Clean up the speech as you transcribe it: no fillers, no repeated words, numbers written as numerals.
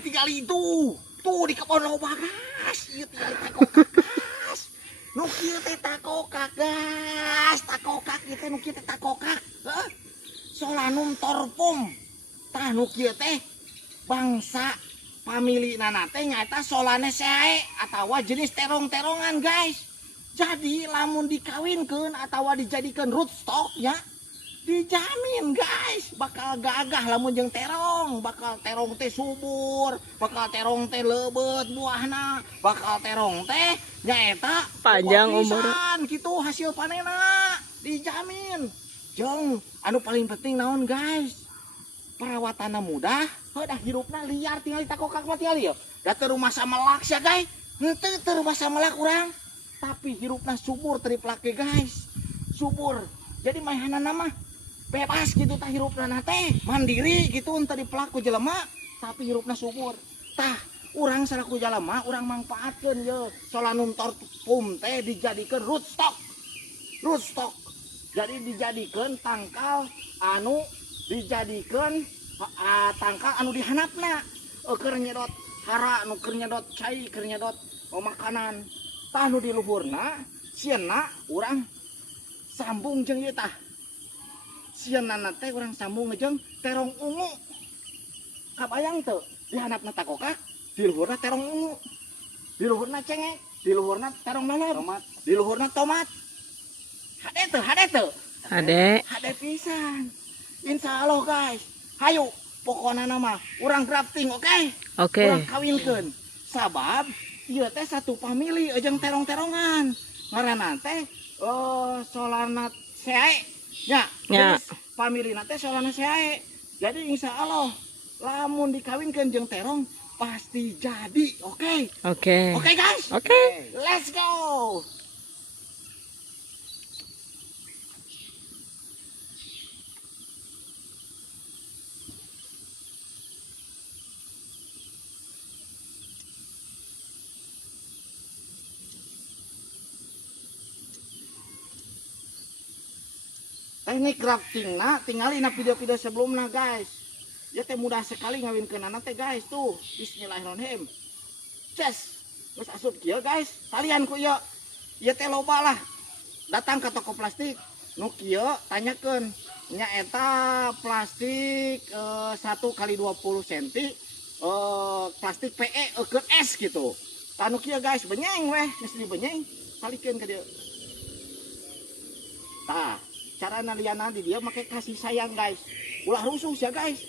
tinggali itu. Tuh di kebun loba gas. Ieu tinggali takokak gas. Nu kieu teh takokak gas. Takokak ieu teh nu kieu teh takokak. Heuh. Solanum torpum. Tah nu kieu teh bangsa familina teh nyaeta Solanaceae atawa jenis terong-terongan guys. Jadi lamun dikawinkeun atawa dijadikeun rootstock ya, dijamin guys bakal gagah lamun jeung terong, bakal terong teh subur, bakal terong teh leubet buahna, bakal terong teh nyaeta panjang umur gitu hasil panena dijamin. Jeung anu paling penting naon guys, perawatanna mudah, heudah hirupna liar tinggal ditakokak mah tinggal ieu. Da teu rumasa melak sia guys, henteu teu rumasa melak urang, tapi hirupna subur triplake guys, subur. Jadi maehanana mah bebas gitu tah hirupna teh, mandiri gitu teu dipelaku jelema, tapi hirupna subur. Tah urang salaku jelema urang mangpaatkeun ye Solanum torpum teh dijadikeun rootstock. Rootstock. Jadi dijadikeun tangkal anu dijadikeun tangkal anu dihanapna. Keur nyedot hara nu keur nyedot cai, keur nyedot makanan. Tah nu di luhurna sieunna urang sambung jeung ieu tah. Sieunna teh urang sambung jeung terong ungu. Kabayang teu? Di handapna takokak, di luhurna terong ungu. Di luhurna cengek, di luhurna terong melon, di luhurna tomat. Hade teu? Hade pisan. Insyaallah guys. Hayu pokona nama urang grafting, oke? Oke. Urang kawinkeun. Sabab ieu teh satu famili jeung terong-terongan. Ngaranna teh Solanaceae. Ya. Familina teh Solanaceae. Jadi insyaallah lamun dikawinkeun jeung terong pasti jadi, oke? Oke. Oke guys? Oke. Let's go. Teknik crafting tinggal ina video-video sebelumnya guys. Ya teh mudah sekali ngawinkeunana teh guys tuh. Bismillahirrahmanirrahim. Ces. Geus asup kieu guys. Talian ku ieu. Ieu teh loba lah. Datang ke toko plastik. Nu kieu tanyakeun. Nya eta plastik 1 kali 20 cm. Plastik PE eukeun S gitu. Tah nu kieu guys benyeng weh, geus dibenyeng. Talikeun ka dieu. Tah cara naliana di dia make kasih sayang guys, ulah rusuh ya guys,